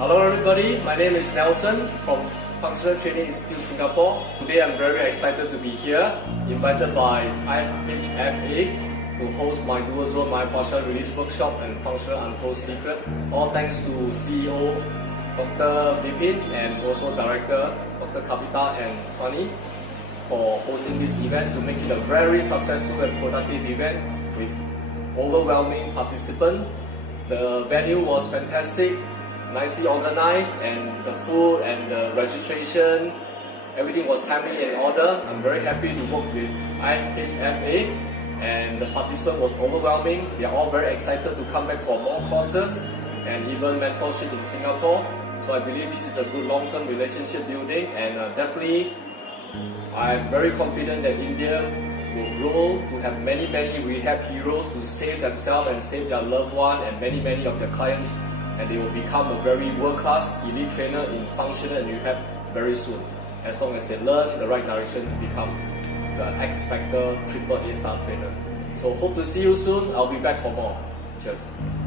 Hello everybody, my name is Nelson from Functional Training Institute Singapore. Today I'm very excited to be here, invited by IHFA to host my dual zone myofascial release workshop and functional untold secret. All thanks to CEO Dr. Vipin and also Director Dr. Kapita and Sunny for hosting this event to make it a very successful and productive event with overwhelming participants. The venue was fantastic, nicely organized, and the food and the registration, everything was timely and in order. I'm very happy to work with IHFA, and the participant was overwhelming. They are all very excited to come back for more courses and even mentorship in Singapore. So I believe this is a good long-term relationship building, and definitely I'm very confident that India will grow to have many rehab heroes to save themselves and save their loved one and many of their clients, and they will become a very world-class elite trainer in functional and rehab very soon, as long as they learn the right direction to become the X Factor AAA star trainer. So hope to see you soon. I'll be back for more. Cheers.